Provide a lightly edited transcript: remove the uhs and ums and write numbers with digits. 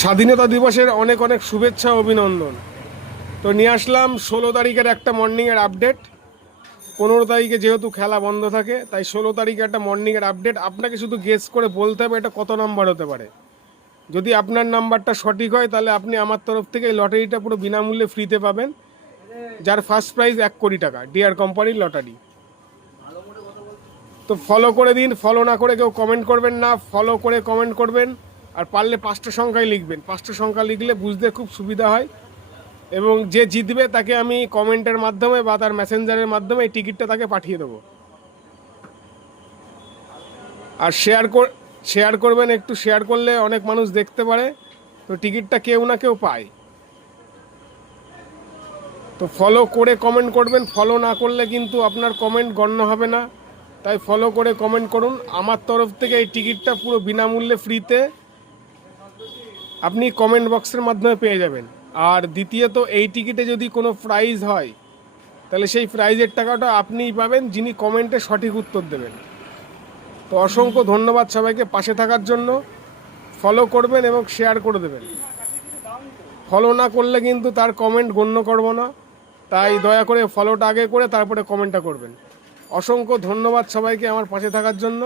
স্বাধীনতা দিবসের অনেক অনেক শুভেচ্ছা ও অভিনন্দন। তো নিয়ে আসলাম 16 তারিখের একটা মর্নিংয়ের আপডেট। 15 তারিখে যেহেতু খেলা বন্ধ থাকে, তাই 16 তারিখে একটা মর্নিংয়ের আপডেট। আপনাকে শুধু গেস করে বলতে হবে এটা কত নাম্বার হতে পারে। যদি আপনার নাম্বারটা সঠিক হয় তাহলে আপনি আমার তরফ থেকে এই লটারিটা পুরো বিনামূল্যে ফ্রিতে পাবেন, যার ফার্স্ট প্রাইজ 1 কোটি টাকা, ডিয়ার কোম্পানির লটারি। তো ফলো করে দিন, ফলো না করে কেউ কমেন্ট করবেন না, ফলো করে কমেন্ট করবেন। আর পারলে 5টা সংখ্যায় লিখবেন, 5টা সংখ্যা লিখলে বুঝতে খুব সুবিধা হয়। এবং যে জিতবে তাকে আমি কমেন্টের মাধ্যমে বা তার মেসেঞ্জারের মাধ্যমে এই টিকিটটা তাকে পাঠিয়ে দেবো। আর শেয়ার করবেন, একটু শেয়ার করলে অনেক মানুষ দেখতে পারে, তো টিকিটটা কেউ না কেউ পায়। তো ফলো করে কমেন্ট করবেন, ফলো না করলে কিন্তু আপনার কমেন্ট গণ্য হবে না। তাই ফলো করে কমেন্ট করুন। আমার তরফ থেকে এই টিকিটটা পুরো বিনামূল্যে ফ্রিতে আপনি কমেন্ট বক্সের মাধ্যমে পেয়ে যাবেন। আর দ্বিতীয়ত, এই টিকিটে যদি কোনো প্রাইজ হয় তাহলে সেই প্রাইজের টাকাটা আপনিই পাবেন, যিনি কমেন্টে সঠিক উত্তর দেবেন। তো অসংখ্য ধন্যবাদ সবাইকে পাশে থাকার জন্য। ফলো করবেন এবং শেয়ার করে দেবেন। ফলো না করলে কিন্তু তার কমেন্ট গণ্য করব না, তাই দয়া করে ফলোটা আগে করে তারপরে কমেন্টটা করবেন। অসংখ্য ধন্যবাদ সবাইকে আমার পাশে থাকার জন্য।